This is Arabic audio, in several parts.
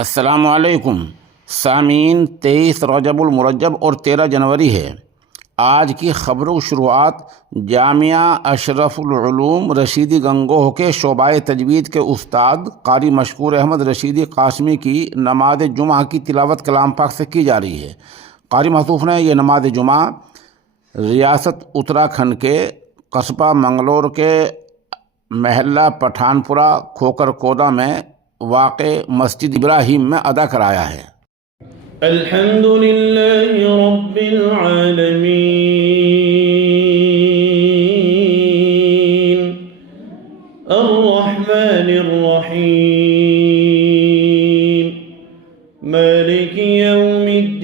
अस्सलामुअलैकुम सामीन। 23 रजबुल मुरज्जब और 13 जनवरी है। आज की खबरों की शुरुआत जामिया अशरफुल उलूम रशीदी गंगोह के शोबाए तजवीद के उस्ताद कारी मशकूर अहमद रशीदी कासमी की नमाज जुमा की तिलावत कलाम पाक से की जा रही है। कारी महसूफ ने यह नमाज जुमा रियासत उत्तराखंड के कस्बा मंगलोर के महल्ला पठानपुरा खोकरकोदा में वाक़े मस्जिद इब्राहिम में अदा कराया है। अल्हम्दुलिल्लाहि रब्बिल आलमीन अर्रहमानिर रहीम मालिकि यौमिद्दीन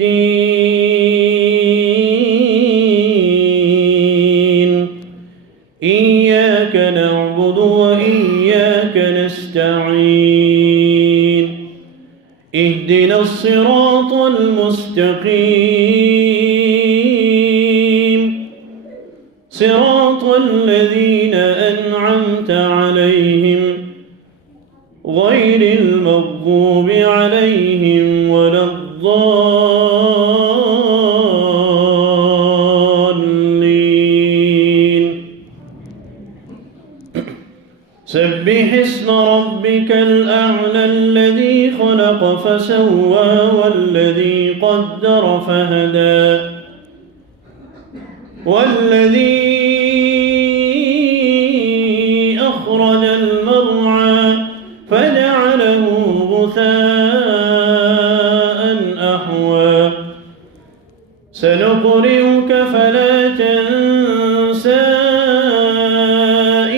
इय्याका नअबुदु व इय्याका नस्तईन اهدنا الصراط المستقيم صراط الذين أنعمت عليهم غير المغضوب عليهم ولا الضالين سبح اسم ربك الأعلى الذي خلق فسوى والذي قدر فهدى والذي أخرج المرعى فجعله غثاء أحوى سنقرئك فلا تنسى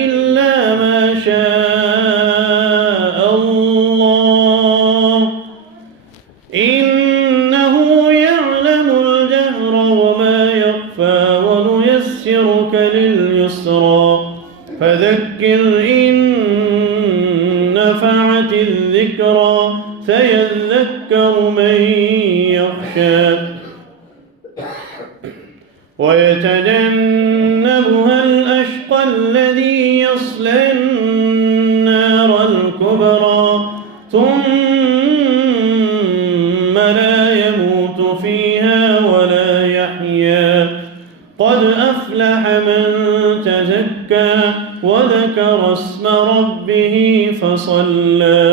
إلا ما شاء الله إنه يعلم الجهر وما يخفى ونيسرك لليسرى فذكر إن نفعت الذكرى سيذكر من يخشى ويتجنبها الأشقى الذي يصلى النار الكبرى ثم لا يموت فيها ولا يحيا قد أفلح من تزكى وذكر اسم ربه فصلى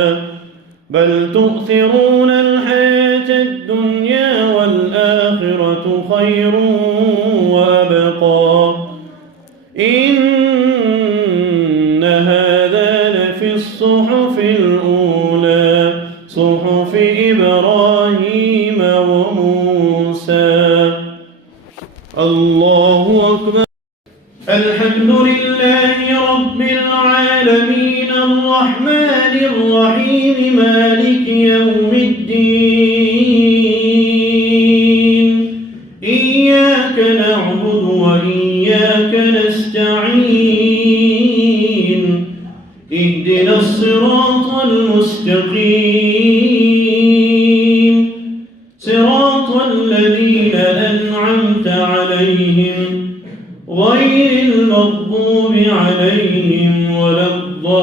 بل تؤثرون الحياة الدنيا والآخرة خير وأبقى إن هذا لفي الصحف الأولى صحف إبراهيم وموسى. الله أكبر. الحمد لله رب العالمين الرحمن الرحيم مالك يوم الدين إياك نعبد وإياك نستعين اهدنا الصراط المستقيم صراط الذين أنعمت عليهم غير المغضوب عليهم ولا الضالين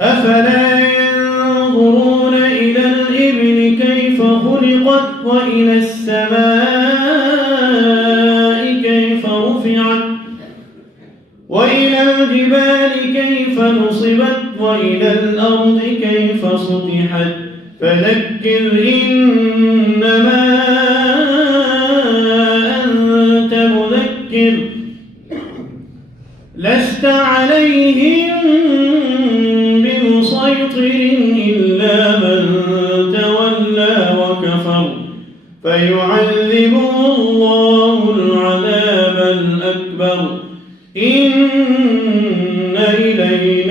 أفلا ينظرون إلى الإبل كيف خلقت وإلى السماء كيف رفعت وإلى الجبال كيف نصبت وإلى الأرض كيف سطحت فذكر إنما أنت مذكر لست عليهم بمسيطر إلا من تولى وكفر فيعذبه الله العذاب الأكبر إن إلينا